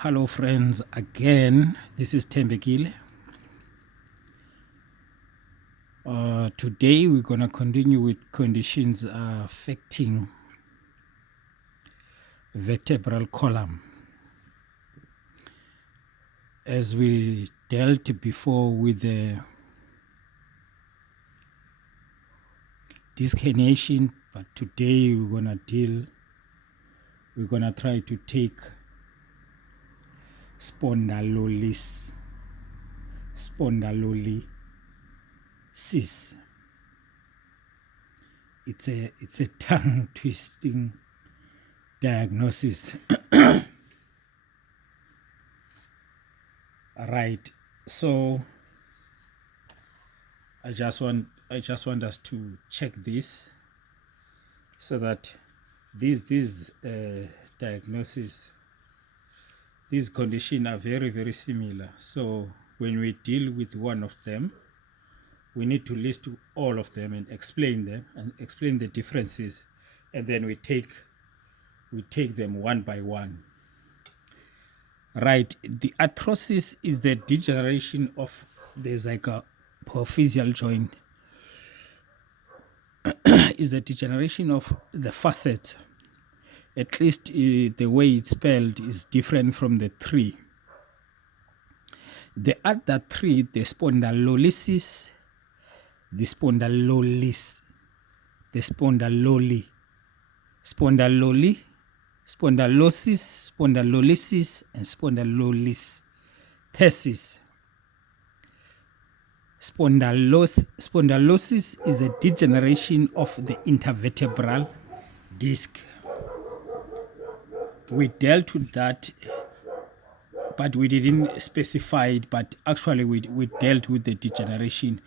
Hello friends, again, this is Tembekile. Today we're going to continue with conditions affecting vertebral column. As we dealt before with the disc herniation, but today we're going to try to take spondylolysis. It's a tongue twisting diagnosis. Right. So I just want us to check this so that these diagnoses, these conditions are very, very similar. So when we deal with one of them, we need to list all of them and explain them and explain the differences, and then we take them one by one. Right. The arthrosis is the degeneration of the zygapophyseal joint. Is the degeneration of the facet. At least the way it's spelled is different from the three. The other three, the spondylolysis, the spondylolysis, the spondylolysis, and spondylolisthesis. Spondylosis is a degeneration of the intervertebral disc. We dealt with that, but we didn't specify it, but actually we dealt with the degeneration.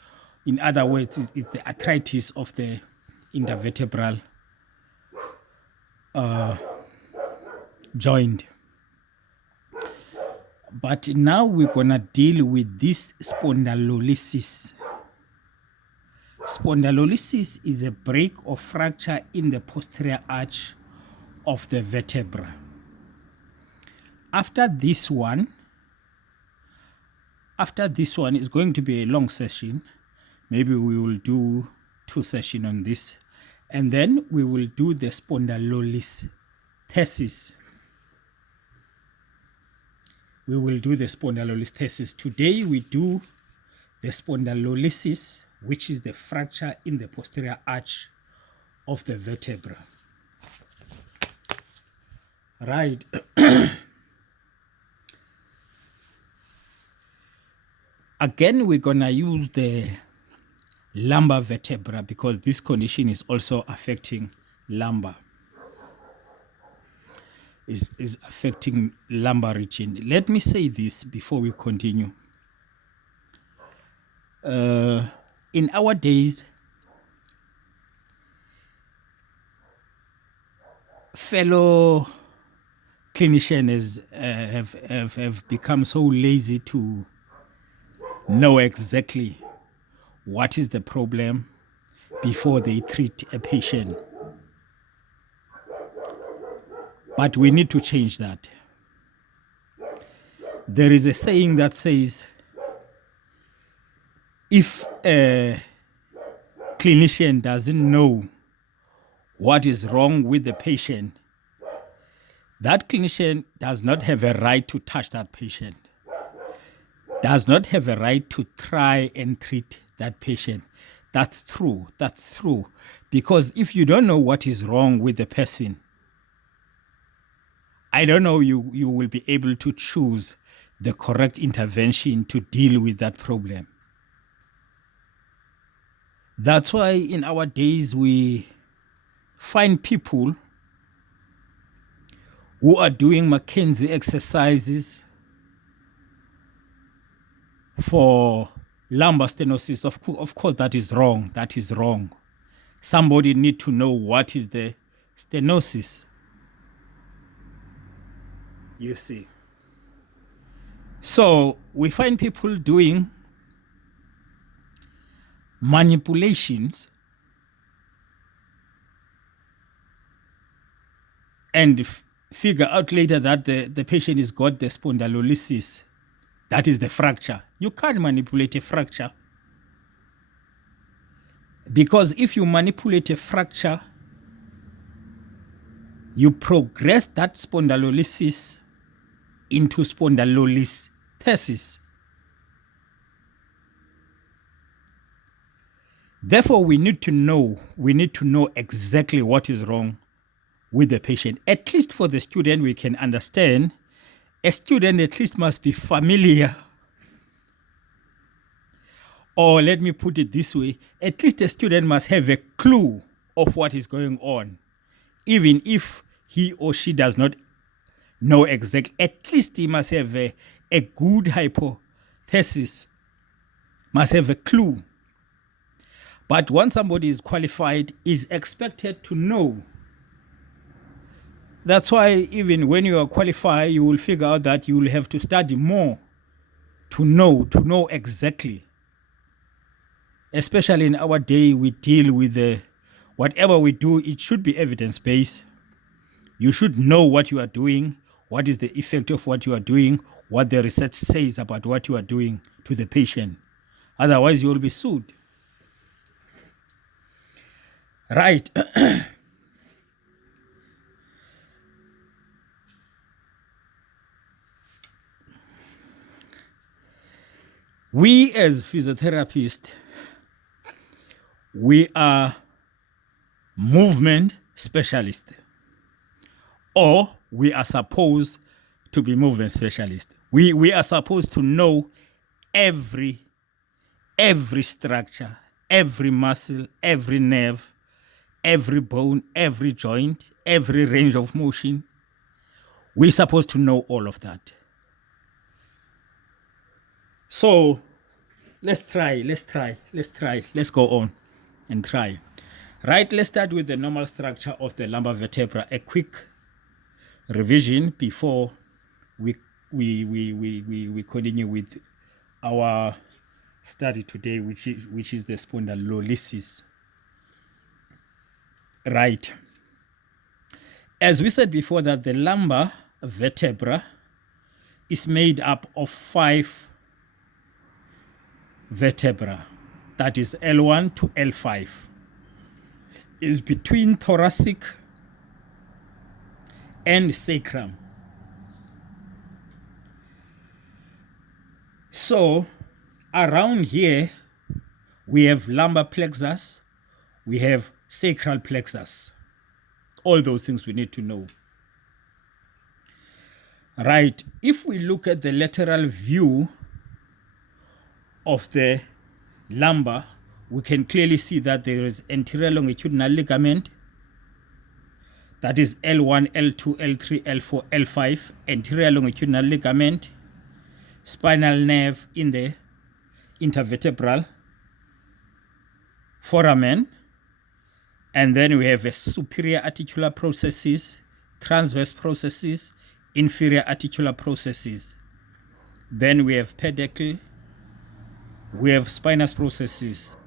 In other words, it's the arthritis of the intervertebral joint. But now we're going to deal with this spondylolysis. Spondylolysis is a break or fracture in the posterior arch of the vertebra. After this one is going to be a long session. Maybe we will do 2 sessions on this, and then we will do the spondylolisthesis. We will do the spondylolisthesis. Today we do the spondylolysis, which is the fracture in the posterior arch of the vertebra. Right. Again, we're going to use the lumbar vertebra because this condition is also affecting lumbar. Is affecting lumbar region. Let me say this before we continue. In our days, fellow clinicians have become so lazy to know exactly what is the problem before they treat a patient. But we need to change that. There is a saying that says, if a clinician doesn't know what is wrong with the patient, that clinician does not have a right to touch that patient, does not have a right to try and treat that patient. That's true. Because if you don't know what is wrong with the person, I don't know you will be able to choose the correct intervention to deal with that problem. That's why in our days we find people who are doing McKenzie exercises for lumbar stenosis. Of course, that is wrong. Somebody need to know what is the stenosis. You see. So we find people doing manipulations and figure out later that the patient has got the spondylolysis, that is the fracture. You can't manipulate a fracture, because if you manipulate a fracture, you progress that spondylolysis into spondylolisthesis. Therefore, we need to know exactly what is wrong with the patient. At least for the student, we can understand. A student at least must be familiar, or let me put it this way, at least a student must have a clue of what is going on. Even if he or she does not know exactly, at least he must have a good hypothesis, must have a clue. But once somebody is qualified, is expected to know. That's why even when you are qualified, you will figure out that you will have to study more to know exactly. Especially in our day, we deal with whatever we do, it should be evidence-based. You should know what you are doing, what is the effect of what you are doing, what the research says about what you are doing to the patient. Otherwise, you will be sued. Right. We as physiotherapists, we are movement specialists, or we are supposed to be movement specialists. We are supposed to know every structure, every muscle, every nerve, every bone, every joint, every range of motion. We're supposed to know all of that. So let's go on and try. Right, let's start with the normal structure of the lumbar vertebra. A quick revision before we continue with our study today, which is the spondylolysis. Right. As we said before, that the lumbar vertebra is made up of 5 vertebra. That is L1 to L5. Is between thoracic and sacrum. So around here, we have lumbar plexus, we have sacral plexus. All those things we need to know. Right, if we look at the lateral view of the lumbar, we can clearly see that there is anterior longitudinal ligament, that is L1, L2, L3, L4, L5, anterior longitudinal ligament, spinal nerve in the intervertebral foramen, and then we have a superior articular processes, transverse processes, inferior articular processes. Then we have pedicule, we have spinous processes,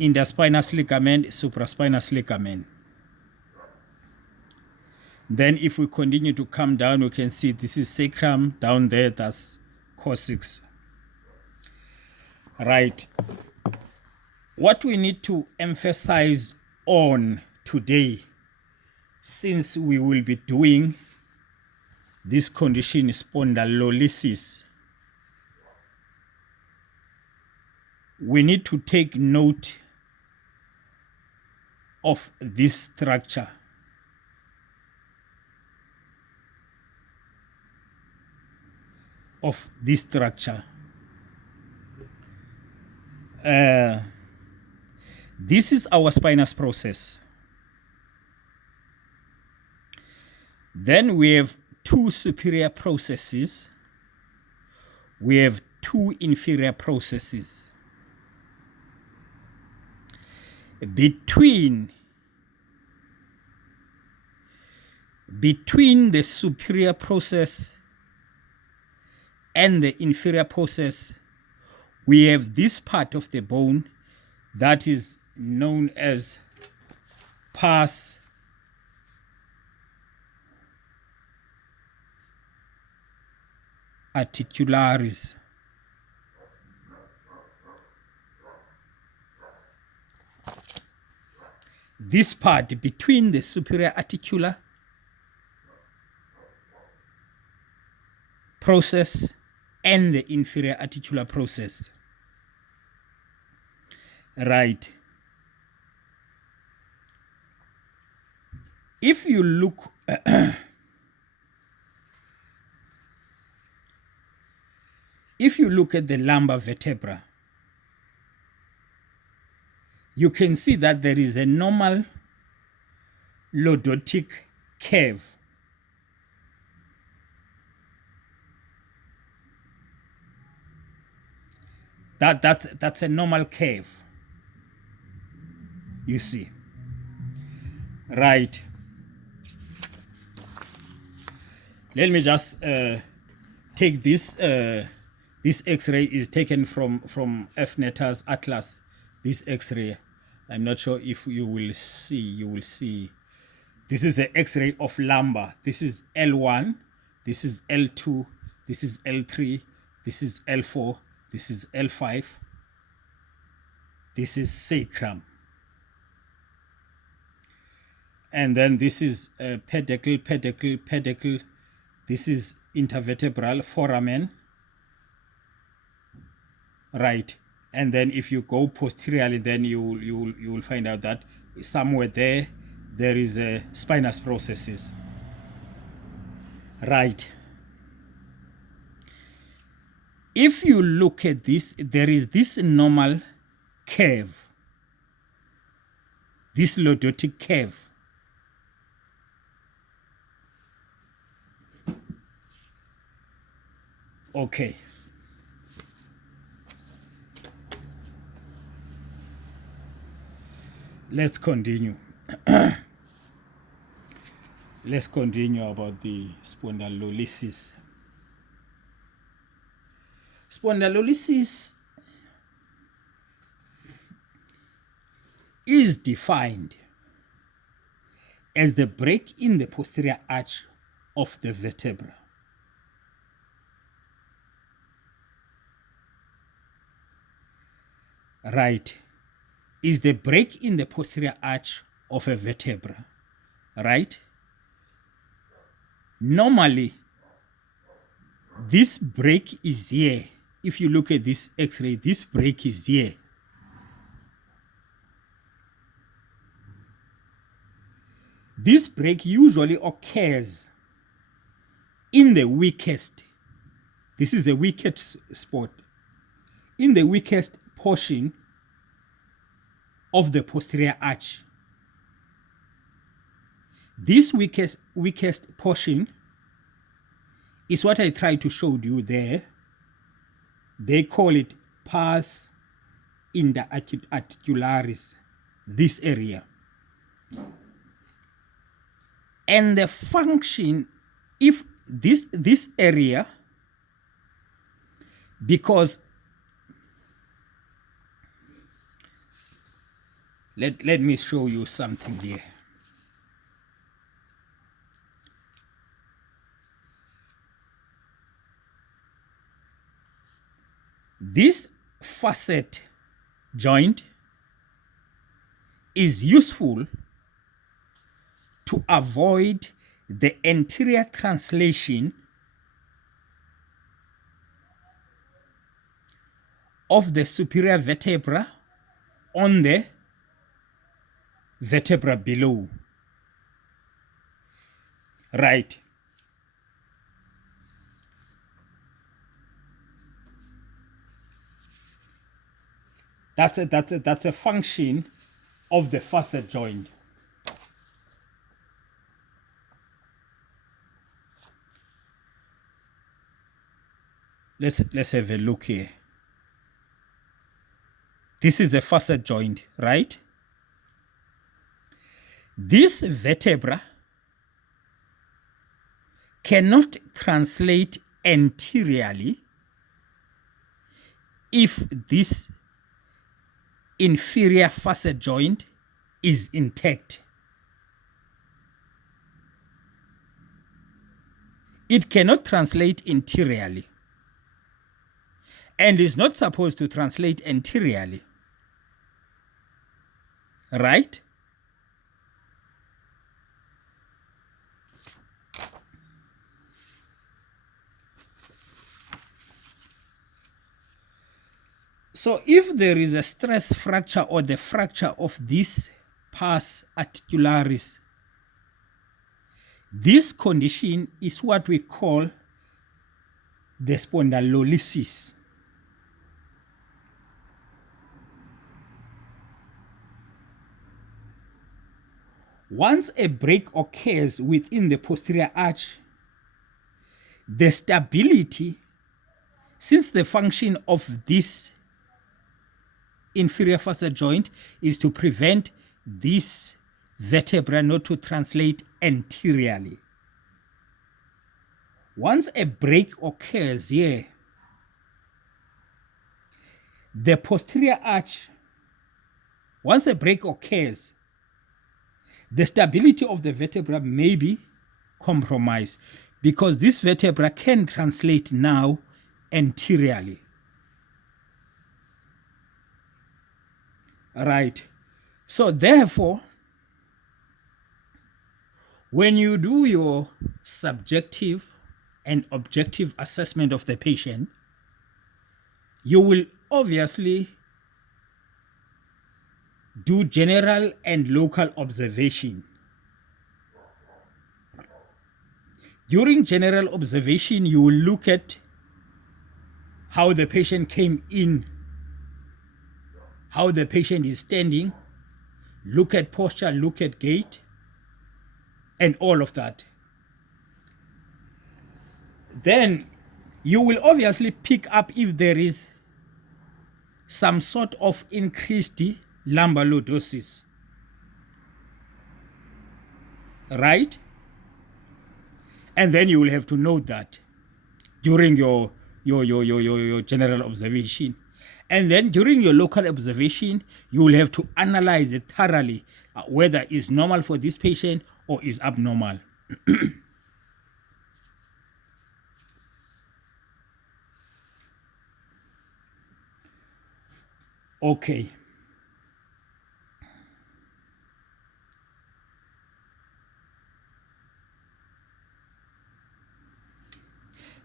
interspinous ligament, supraspinous ligament. Then if we continue to come down, we can see this is sacrum down there, that's coccyx. Right. What we need to emphasize on today, since we will be doing this condition, spondylolysis, we need to take note of this structure. This is our spinous process. Then we have 2 superior processes. We have 2 inferior processes. Between the superior process and the inferior process, we have this part of the bone that is known as pars articularis. This part between the superior articular process and the inferior articular process. Right. If you look if you look at the lumbar vertebra, you can see that there is a normal lordotic curve. That's a normal curve. You see. Right. Let me just take this. This X-ray is taken from FNETA's Atlas. This X-ray, I'm not sure if you will see. You will see. This is the X-ray of lumbar. This is L1. This is L2. This is L3. This is L4. This is L5. This is sacrum. And then this is pedicle, pedicle, pedicle. This is intervertebral foramen. Right. And then if you go posteriorly, then you will find out that somewhere there is a spinous processes. Right. If you look at this, there is this normal curve, this lordotic curve. Okay. Let's continue. Let's continue about the spondylolysis. Spondylolysis is defined as the break in the posterior arch of the vertebra. Right. Is the break in the posterior arch of a vertebra, right? Normally, this break is here. If you look at this X-ray, this break is here. This break usually occurs in the weakest. This is the weakest spot. In the weakest portion of the posterior arch. This weakest portion is what I tried to show you there. They call it pars interarticularis, this area. And the function, if this area, because let me show you something here. This facet joint is useful to avoid the anterior translation of the superior vertebra on the vertebra below. Right. That's a function of the facet joint. Let's have a look here. This is a facet joint, right? This vertebra cannot translate anteriorly if this inferior facet joint is intact. It cannot translate interiorly. and is not supposed to translate anteriorly. Right? So if there is a stress fracture or the fracture of this pars articularis, this condition is what we call the spondylolysis. Once a break occurs within the posterior arch, the stability, since the function of this inferior facet joint is to prevent this vertebra not to translate anteriorly. Once a break occurs here, the posterior arch, once a break occurs, the stability of the vertebra may be compromised because this vertebra can translate now anteriorly. Right. So therefore, when you do your subjective and objective assessment of the patient, you will obviously do general and local observation. During general observation, you will look at how the patient came in, how the patient is standing, look at posture, look at gait, and all of that. Then you will obviously pick up if there is some sort of increased lumbar lordosis. Right? And then you will have to note that during your general observation. And then during your local observation, you will have to analyze it thoroughly, whether it's normal for this patient or is abnormal. Okay.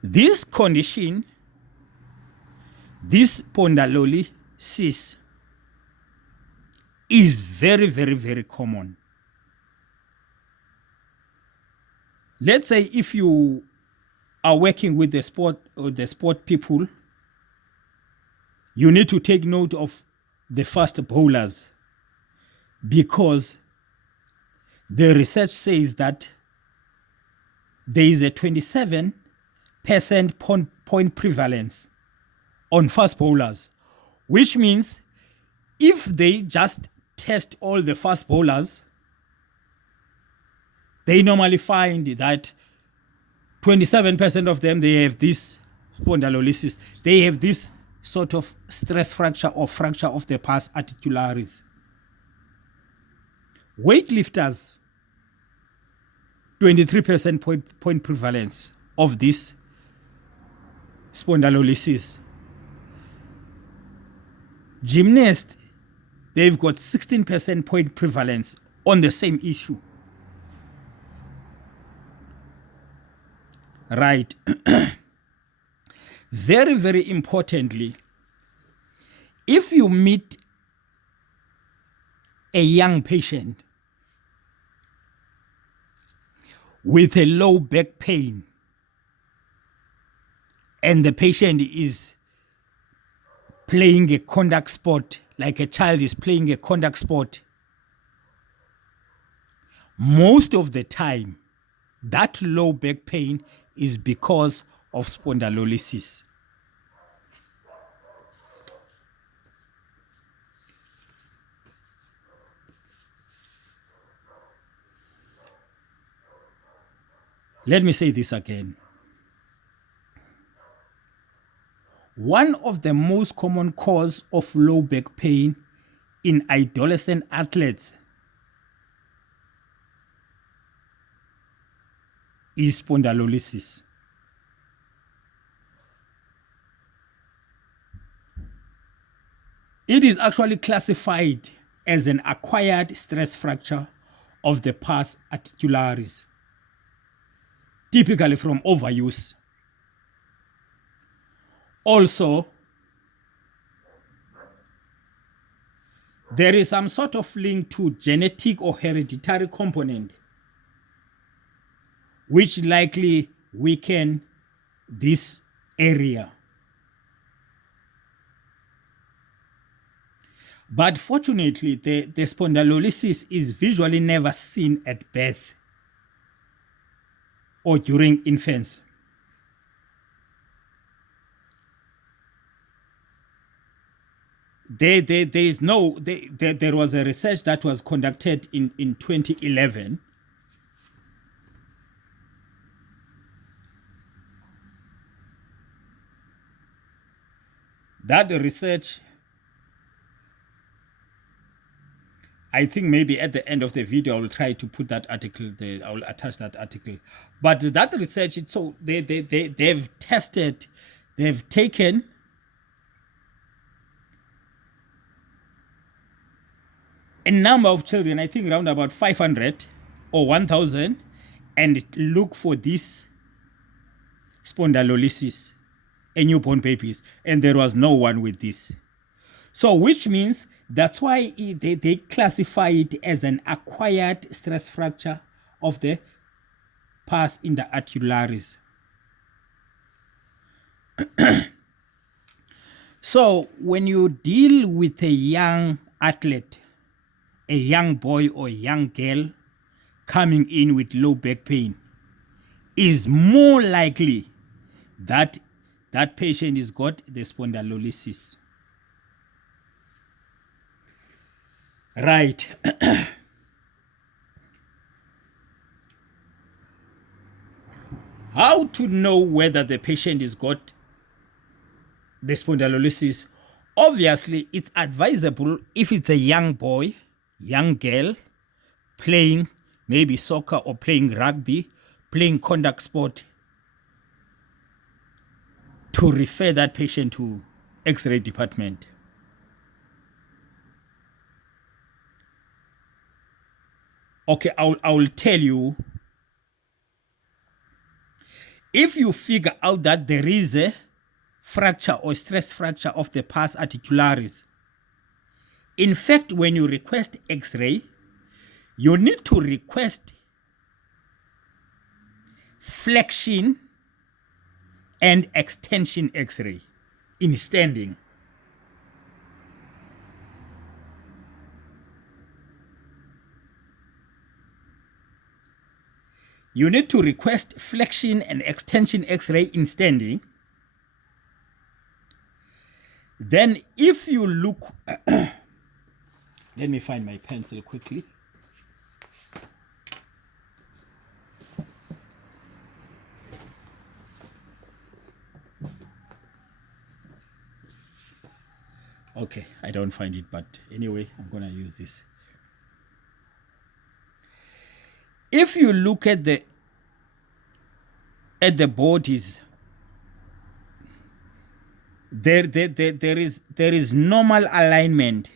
This condition, this spondylolysis, is very, very, very common. Let's say if you are working with the sport people, you need to take note of the fast bowlers, because the research says that there is a 27% point prevalence on fast bowlers, which means if they just test all the fast bowlers, they normally find that 27% of them, they have this spondylolysis. They have this sort of stress fracture or fracture of the pars articularis. Weightlifters, 23% point prevalence of this spondylolysis. Gymnasts, they've got 16% point prevalence on the same issue. Right. Very, very importantly, if you meet a young patient with a low back pain and the patient is playing a contact sport, like a child is playing a contact sport, most of the time, that low back pain is because of spondylolysis. Let me say this again. One of the most common cause of low back pain in adolescent athletes is spondylolysis. It is actually classified as an acquired stress fracture of the pars articularis, typically from overuse. Also, there is some sort of link to genetic or hereditary component which likely weaken this area. But fortunately, the spondylolysis is visually never seen at birth or during infancy. There was a research that was conducted in 2011. That research, I think maybe at the end of the video, I will try to put that article there. I will attach that article. But that research, so they've tested, they've taken a number of children, I think around about 500 or 1,000, and look for this spondylolysis in newborn babies, and there was no one with this. So which means that's why they classify it as an acquired stress fracture of the pars interarticularis. So when you deal with a young athlete, a young boy or a young girl coming in with low back pain, is more likely that that patient has got the spondylolysis. Right. How to know whether the patient has got the spondylolysis? Obviously, it's advisable if it's a young boy, young girl, playing maybe soccer or playing rugby, playing contact sport, to refer that patient to X-ray department. Okay, I will tell you. If you figure out that there is a fracture or stress fracture of the pars articularis, in fact, when you request X-ray, you need to request flexion and extension X-ray in standing. You need to request flexion and extension X-ray in standing. Then if you look, let me find my pencil quickly. Okay, I don't find it, but anyway, I'm going to use this. If you look at the bodies, there is normal alignment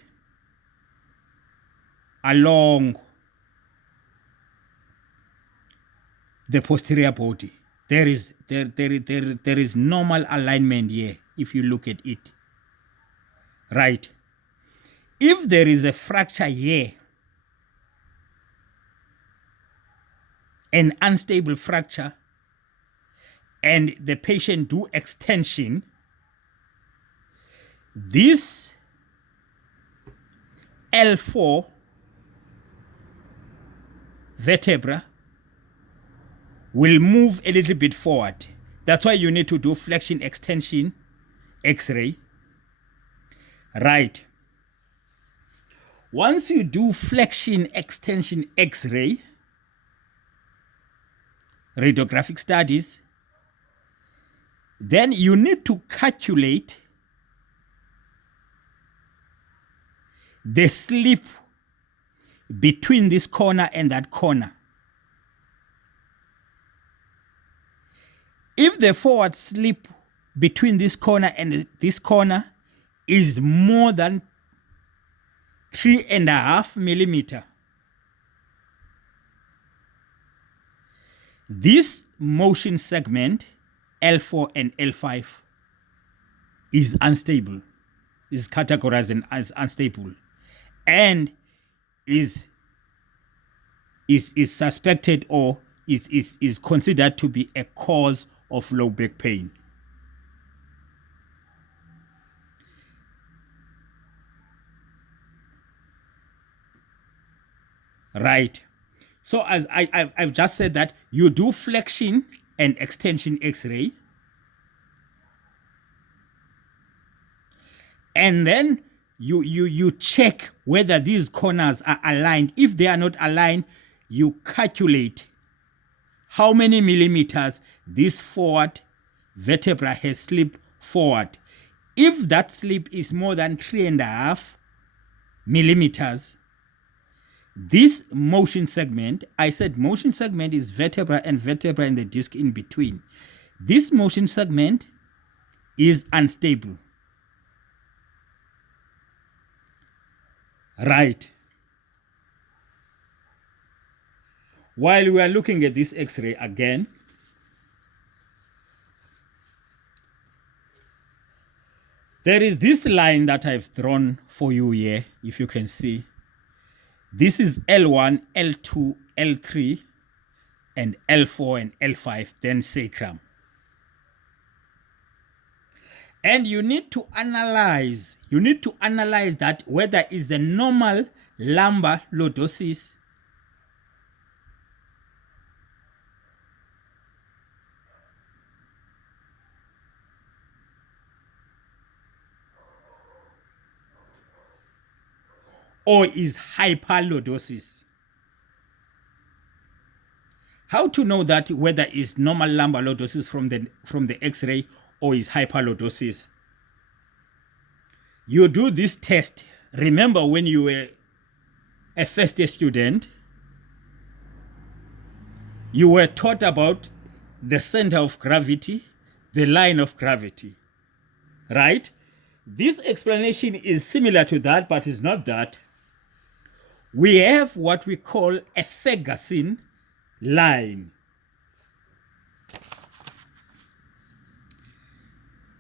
along the posterior body. There is normal alignment here if you look at it. Right. If there is a fracture here, an unstable fracture, and the patient do extension, this L4 vertebra will move a little bit forward. That's why you need to do flexion extension X-ray. Right. Once you do flexion extension X-ray, radiographic studies, then you need to calculate the slip between this corner and that corner. If the forward slip between this corner and this corner is more than 3.5 millimeter. This motion segment, L4 and L5, is unstable, is categorized as unstable, and is suspected or is considered to be a cause of low back pain. Right. So as I've just said that you do flexion and extension X-ray, and then you check whether these corners are aligned. If they are not aligned, you calculate how many millimeters this forward vertebra has slipped forward. If that slip is more than 3.5 millimeters, this motion segment, I said motion segment is vertebra and vertebra and the disc in between. This motion segment is unstable. Right. While we are looking at this X-ray again, there is this line that I've drawn for you here, if you can see. This is L1, L2, L3, and L4 and L5, then sacrum. And you need to analyze that whether it's a normal lumbar lordosis or is hyperlordosis. How to know that whether it's normal lumbar lordosis from the X-ray or is hyperlordosis? You do this test. Remember when you were a first year student, you were taught about the center of gravity, the line of gravity, right? This explanation is similar to that, but it's not that. We have what we call a Ferguson line.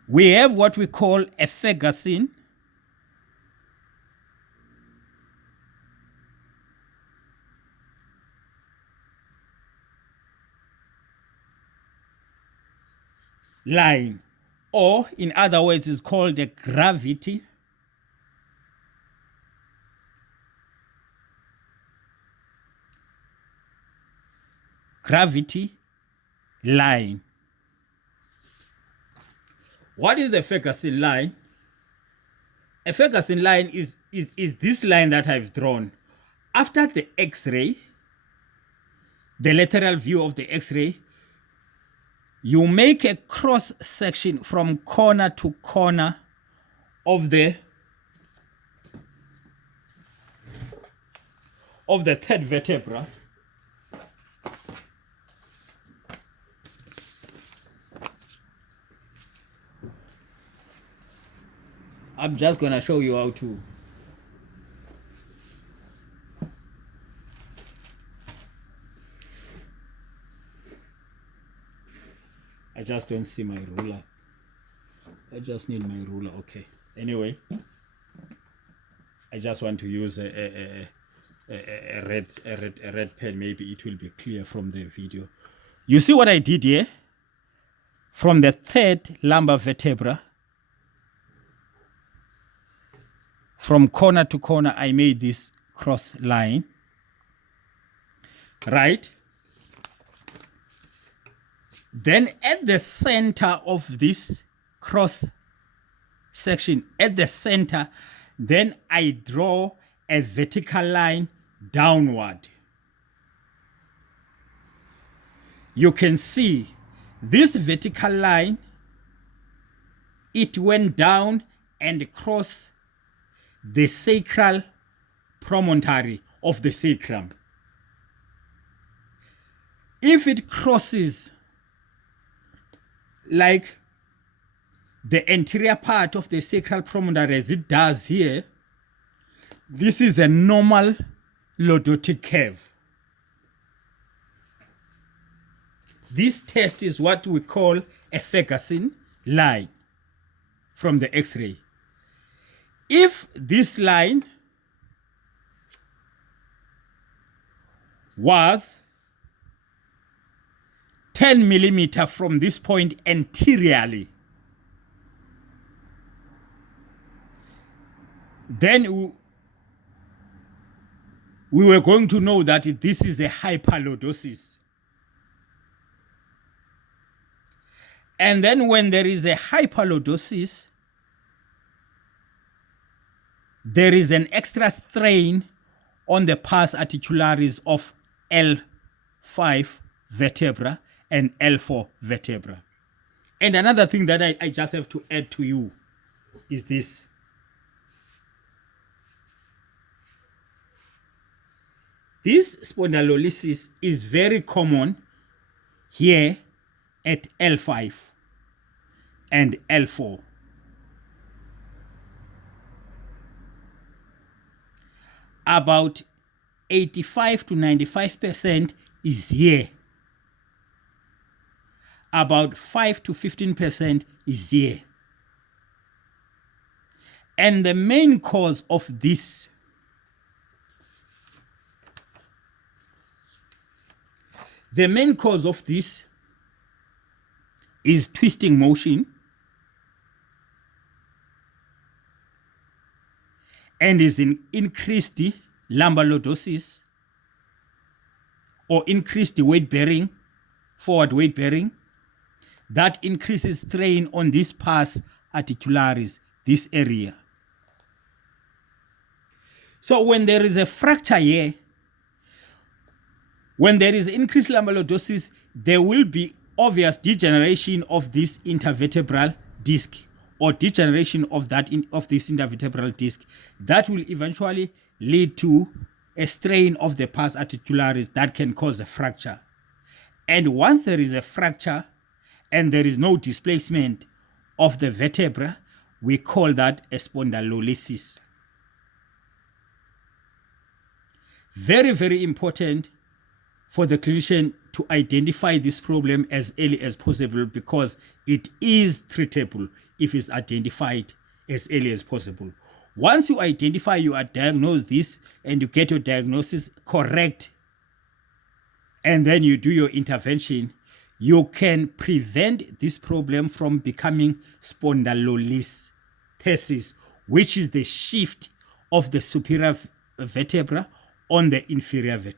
We have what we call a Ferguson line, or in other words, is called a gravity line. What is the Ferguson line? A Ferguson line is this line that I've drawn. After the X-ray, the lateral view of the X-ray, you make a cross section from corner to corner of the third vertebra. I'm just going to show you how to. I just don't see my ruler. I just need my ruler. Okay. Anyway, I just want to use a red pen. Maybe it will be clear from the video. You see what I did here? From the third lumbar vertebra, from corner to corner, I made this cross line, right? Then at the center of this cross section, at the center, then I draw a vertical line downward. You can see this vertical line, it went down and crossed the sacral promontory of the sacrum. If it crosses like the anterior part of the sacral promontory as it does here, This is a normal lordotic curve. This test is what we call a Ferguson line from the X-ray. If this line was 10 millimeter from this point anteriorly, then we were going to know that this is a hyperlordosis. And then when there is a hyperlordosis, there is an extra strain on the pars articularis of L5 vertebra and L4 vertebra. And another thing that I just have to add to you is this. This spondylolysis is very common here at L5 and L4. About 85 to 95% is here. About 5 to 15% is here. And the main cause of this is twisting motion and is in increased lumbar lordosis or increased weight bearing, forward weight bearing. That increases strain on this pars articularis, this area. So when there is a fracture here, when there is increased lumbar lordosis, there will be obvious degeneration of this intervertebral disc or degeneration of this intervertebral disc that will eventually lead to a strain of the pars articularis that can cause a fracture. And once there is a fracture and there is no displacement of the vertebra, we call that a spondylolysis. Very, very important for the clinician to identify this problem as early as possible, because it is treatable if it's identified as early as possible. Once you identify, you diagnose this and you get your diagnosis correct, and then you do your intervention, you can prevent this problem from becoming spondylolisthesis, which is the shift of the superior vertebra on the inferior vertebra.